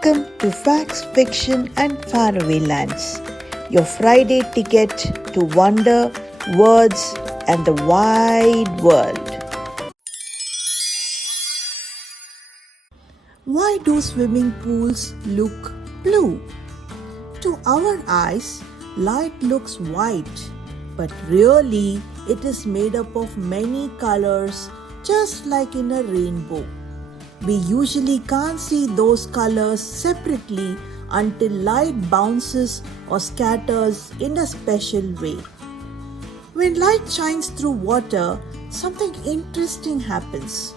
Welcome to Facts, Fiction and Faraway Lands, your Friday ticket to wonder, words and the wide world. Why do swimming pools look blue? To our eyes, light looks white, but really it is made up of many colors just like in a rainbow. We usually can't see those colors separately until light bounces or scatters in a special way. When light shines through water, something interesting happens.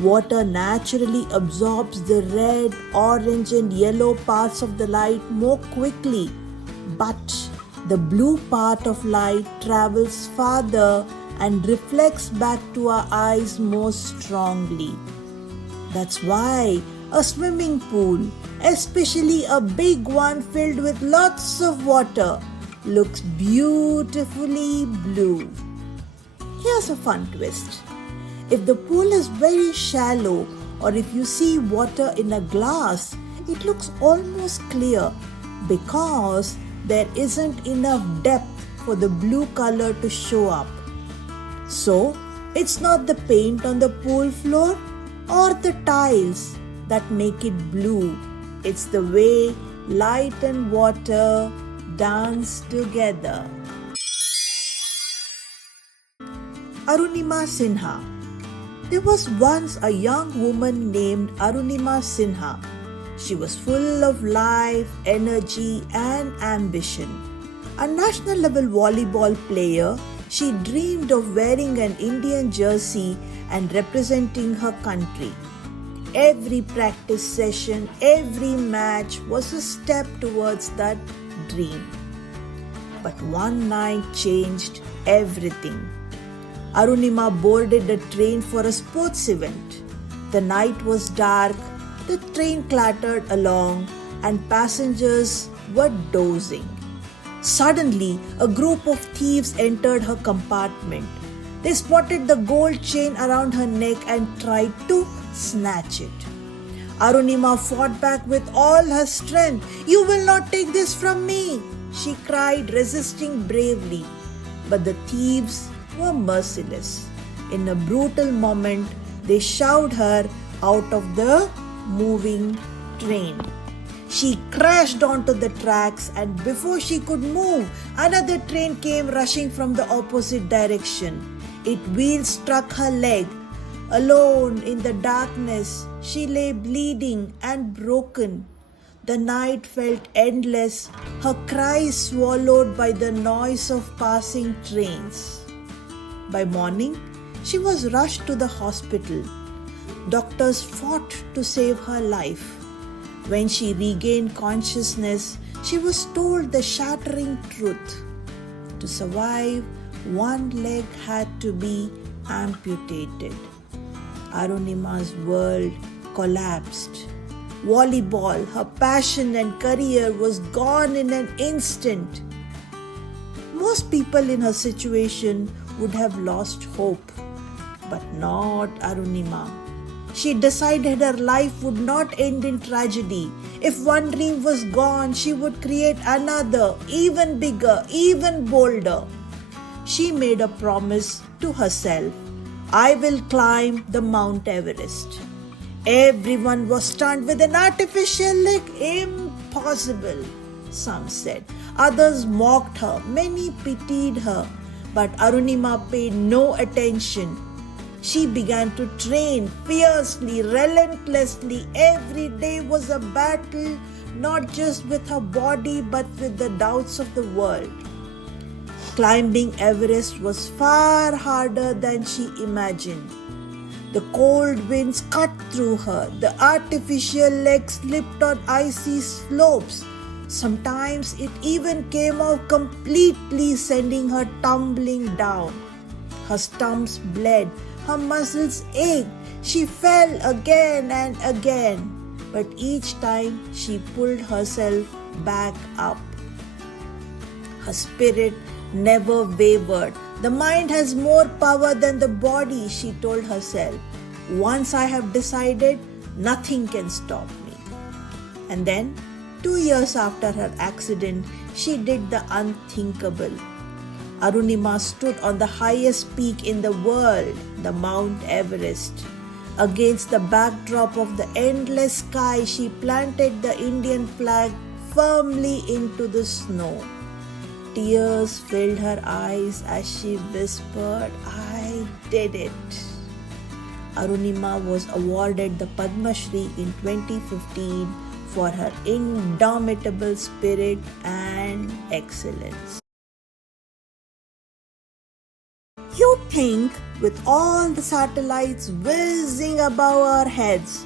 Water naturally absorbs the red, orange and yellow parts of the light more quickly, but the blue part of light travels farther and reflects back to our eyes more strongly. That's why a swimming pool, especially a big one filled with lots of water, looks beautifully blue. Here's a fun twist. If the pool is very shallow or if you see water in a glass, it looks almost clear because there isn't enough depth for the blue color to show up. So, it's not the paint on the pool floor or the tiles that make it blue. It's the way light and water dance together. Arunima Sinha. There was once a young woman named Arunima Sinha. She was full of life, energy and ambition. A national level volleyball player, she dreamed of wearing an Indian jersey and representing her country. Every practice session, every match was a step towards that dream. But one night changed everything. Arunima boarded a train for a sports event. The night was dark, the train clattered along, and passengers were dozing. Suddenly, a group of thieves entered her compartment. They spotted the gold chain around her neck and tried to snatch it. Arunima fought back with all her strength. "You will not take this from me," she cried, resisting bravely. But the thieves were merciless. In a brutal moment, they shoved her out of the moving train. She crashed onto the tracks, and before she could move, another train came rushing from the opposite direction. Its wheel struck her leg. Alone in the darkness, she lay bleeding and broken. The night felt endless, her cries swallowed by the noise of passing trains. By morning, she was rushed to the hospital. Doctors fought to save her life. When she regained consciousness, she was told the shattering truth. To survive, one leg had to be amputated. Arunima's world collapsed. Volleyball, her passion and career, was gone in an instant. Most people in her situation would have lost hope, but not Arunima. She decided her life would not end in tragedy. If one dream was gone, she would create another, even bigger, even bolder. She made a promise to herself. "I will climb the Mount Everest." Everyone was stunned with an artificial leg. Impossible, some said. Others mocked her. Many pitied her. But Arunima paid no attention. She began to train fiercely, relentlessly. Every day was a battle, not just with her body but with the doubts of the world. Climbing Everest was far harder than she imagined. The cold winds cut through her. The artificial leg slipped on icy slopes. Sometimes it even came off completely, sending her tumbling down. Her stumps bled. Her muscles ached. She fell again and again. But each time she pulled herself back up. Her spirit never wavered. "The mind has more power than the body," she told herself. "Once I have decided, nothing can stop me." And then, 2 years after her accident, she did the unthinkable. Arunima stood on the highest peak in the world, the Mount Everest. Against the backdrop of the endless sky, she planted the Indian flag firmly into the snow. Tears filled her eyes as she whispered, "I did it." Arunima was awarded the Padma Shri in 2015 for her indomitable spirit and excellence. You think, with all the satellites whizzing above our heads,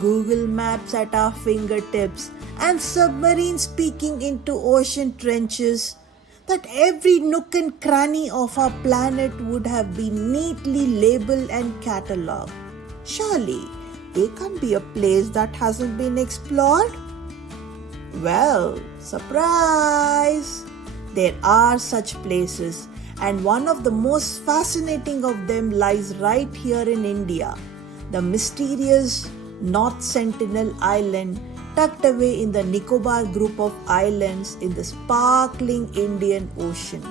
Google Maps at our fingertips, and submarines peeking into ocean trenches, that every nook and cranny of our planet would have been neatly labeled and catalogued? Surely, there can't be a place that hasn't been explored? Well, surprise! There are such places, and one of the most fascinating of them lies right here in India, the mysterious North Sentinel Island, tucked away in the Nicobar group of islands in the sparkling Indian Ocean.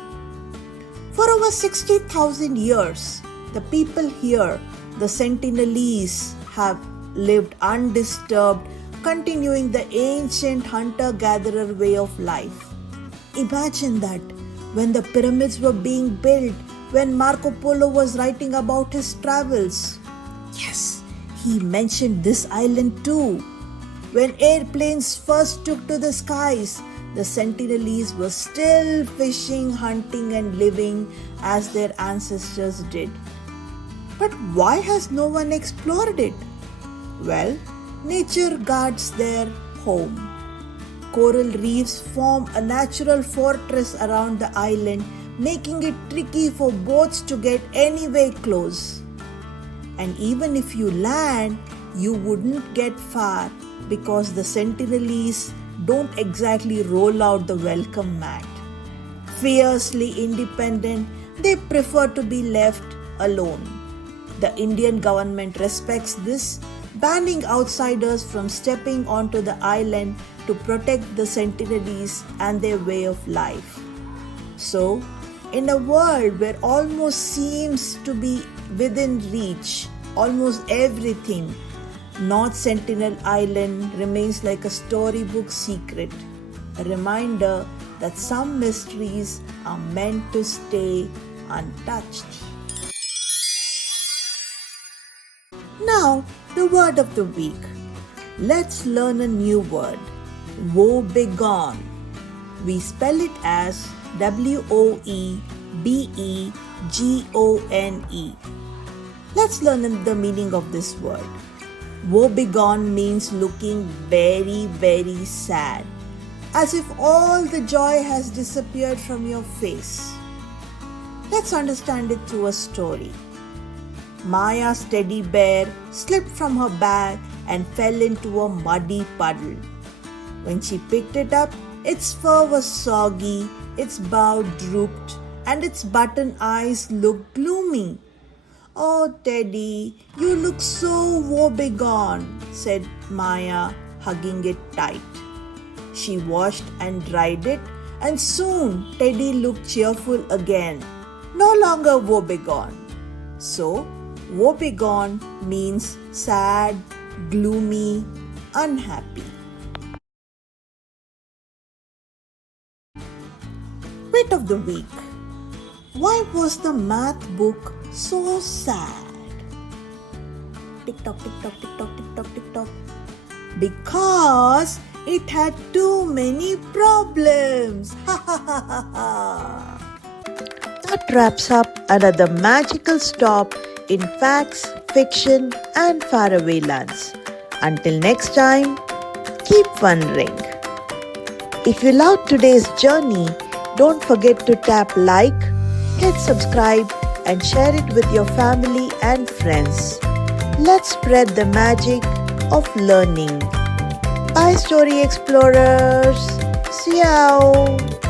For over 60,000 years, the people here, the Sentinelese, have lived undisturbed, continuing the ancient hunter-gatherer way of life. Imagine that when the pyramids were being built, when Marco Polo was writing about his travels. Yes, he mentioned this island too. When airplanes first took to the skies, the Sentinelese were still fishing, hunting, and living as their ancestors did. But why has no one explored it? Well, nature guards their home. Coral reefs form a natural fortress around the island, making it tricky for boats to get anywhere close. And even if you land, you wouldn't get far because the Sentinelese don't exactly roll out the welcome mat. Fiercely independent, they prefer to be left alone. The Indian government respects this, banning outsiders from stepping onto the island to protect the Sentinelese and their way of life. So, in a world where almost seems to be within reach, almost everything, North Sentinel Island remains like a storybook secret, a reminder that some mysteries are meant to stay untouched. Now, the word of the week. Let's learn a new word, woebegone. We spell it as WOEBEGONE. Let's learn the meaning of this word. Woebegone means looking very, very sad, as if all the joy has disappeared from your face. Let's understand it through a story. Maya's teddy bear slipped from her bag and fell into a muddy puddle. When she picked it up, its fur was soggy, its bow drooped, and its button eyes looked gloomy. "Oh, Teddy, you look so woebegone," said Maya, hugging it tight. She washed and dried it, and soon Teddy looked cheerful again, no longer woebegone. So, woebegone means sad, gloomy, unhappy. Bit of the week. Why was the math book so sad? Tick tock, tick tock, tick tock, tick tock, tick tock. Because it had too many problems. That wraps up another magical stop in facts, fiction, and faraway lands. Until next time, keep wondering. If you loved today's journey, don't forget to tap like, hit subscribe, and share it with your family and friends. Let's spread the magic of learning. Bye, Story Explorers. See you.